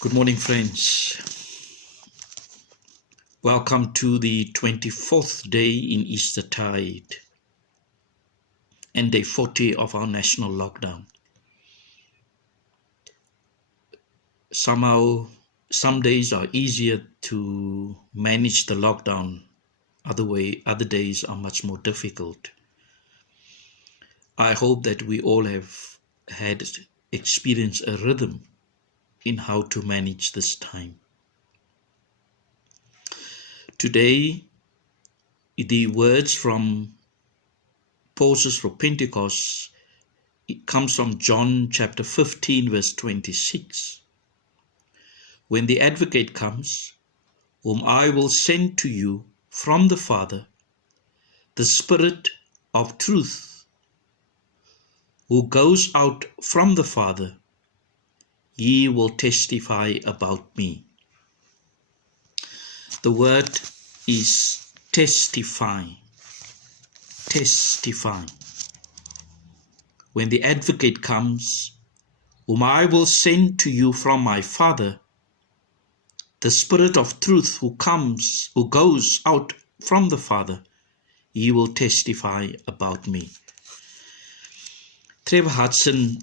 Good morning, friends. Welcome to the 24th day in Eastertide and day 40 of our national lockdown. Somehow, some days are easier to manage the lockdown. Other days are much more difficult. I hope that we all have had experienced a rhythm in how to manage this time. Today, the words from Pauses for Pentecost, it comes from John chapter 15, verse 26. When the advocate comes, whom I will send to you from the Father, the Spirit of truth, who goes out from the Father, he will testify about me. The word is testify. Testify. When the advocate comes, whom I will send to you from my Father, the Spirit of truth who goes out from the Father, he will testify about me. Trevor Hudson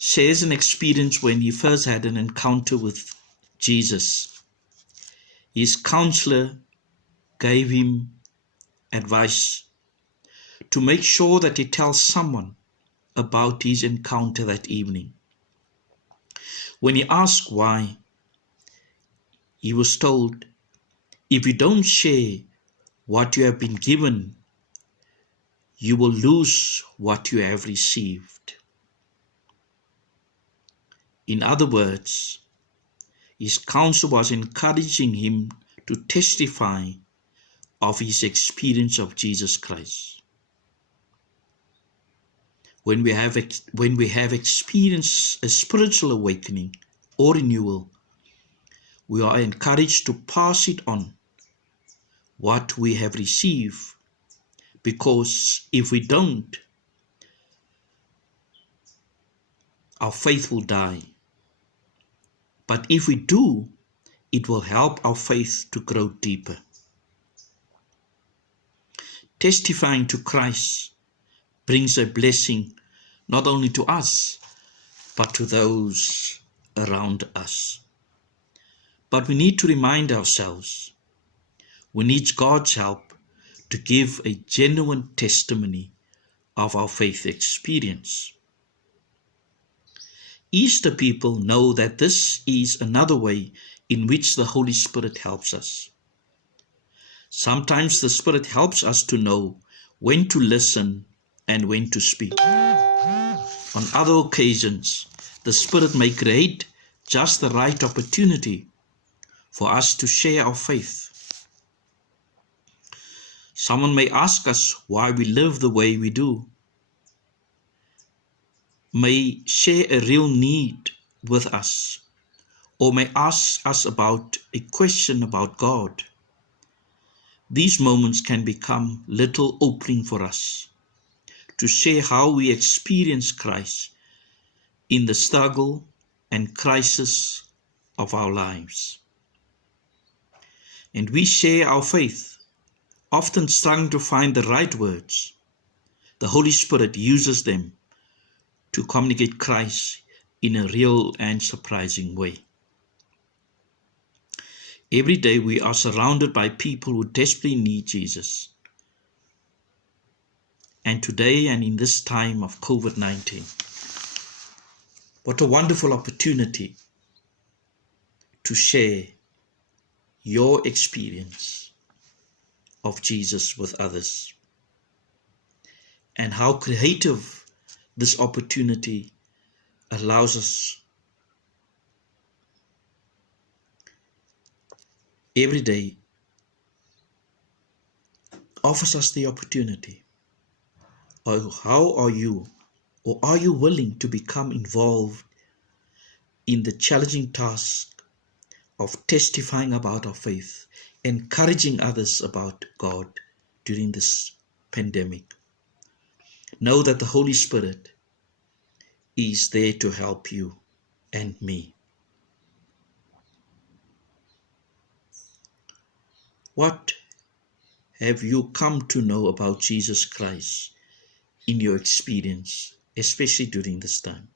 shares an experience when he first had an encounter with Jesus. His counselor gave him advice to make sure that he tells someone about his encounter that evening. When he asked why, he was told, if you don't share what you have been given, you will lose what you have received. In other words, his counsel was encouraging him to testify of his experience of Jesus Christ. When we have experienced a spiritual awakening or renewal, we are encouraged to pass it on, what we have received, because if we don't, our faith will die. But if we do, it will help our faith to grow deeper. Testifying to Christ brings a blessing not only to us, but to those around us. But we need to remind ourselves, we need God's help to give a genuine testimony of our faith experience. Easter people know that this is another way in which the Holy Spirit helps us. Sometimes the Spirit helps us to know when to listen and when to speak. On other occasions, the Spirit may create just the right opportunity for us to share our faith. Someone may ask us why we live the way we do, may share a real need with us, or may ask us about a question about God. These moments can become little opening for us to share how we experience Christ in the struggle and crisis of our lives. And we share our faith, often struggling to find the right words. The Holy Spirit uses them to communicate Christ in a real and surprising way. Every day we are surrounded by people who desperately need Jesus. And today and in this time of COVID-19, what a wonderful opportunity to share your experience of Jesus with others. And how creative this opportunity allows us every day, offers us the opportunity. Or how are you, or are you willing to become involved in the challenging task of testifying about our faith, encouraging others about God during this pandemic? Know that the Holy Spirit is there to help you and me. What have you come to know about Jesus Christ in your experience, especially during this time?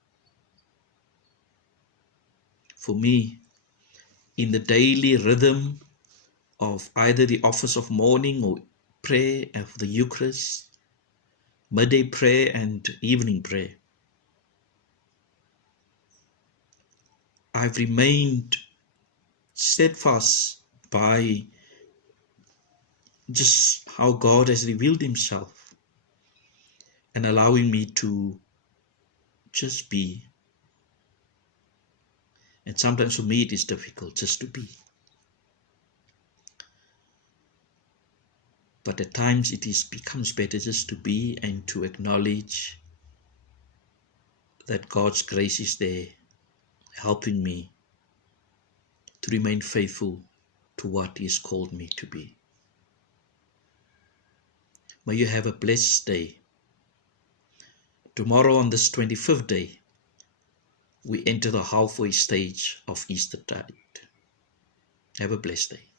For me, in the daily rhythm of either the office of morning or prayer of the Eucharist, midday prayer and evening prayer, I've remained steadfast by just how God has revealed himself and allowing me to just be. And sometimes for me it is difficult just to be. But at times it becomes better just to be and to acknowledge that God's grace is there, helping me to remain faithful to what he has called me to be. May you have a blessed day. Tomorrow on this 25th day, we enter the halfway stage of Eastertide. Have a blessed day.